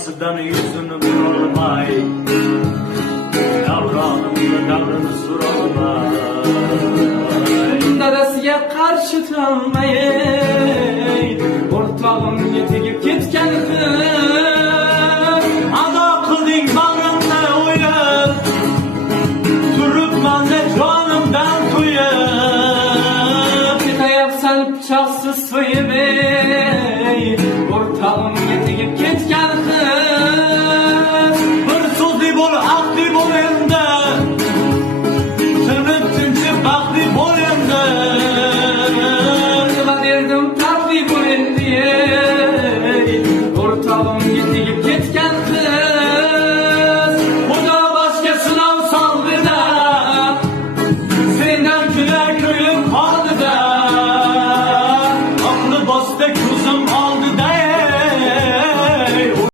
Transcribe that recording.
karşıdan yüzünü vurulmay, davranımda davrını sorulmay. Dadasiga qarshi turolmay, o'rtog'im yetigib ketgandi. Ado qilding bag'rimni o'ylab, turibman-da jonimdan to'yib. Ketayapsan pichoqsiz so'yib, o'rtog'im yetigib ketgandi. Bir so'zli bo'l, aqli bo'l endi, tinib tinchib baxtli bo'l endi. Nima derdim, taqdi bo'l endi, o'rtog'im yetigib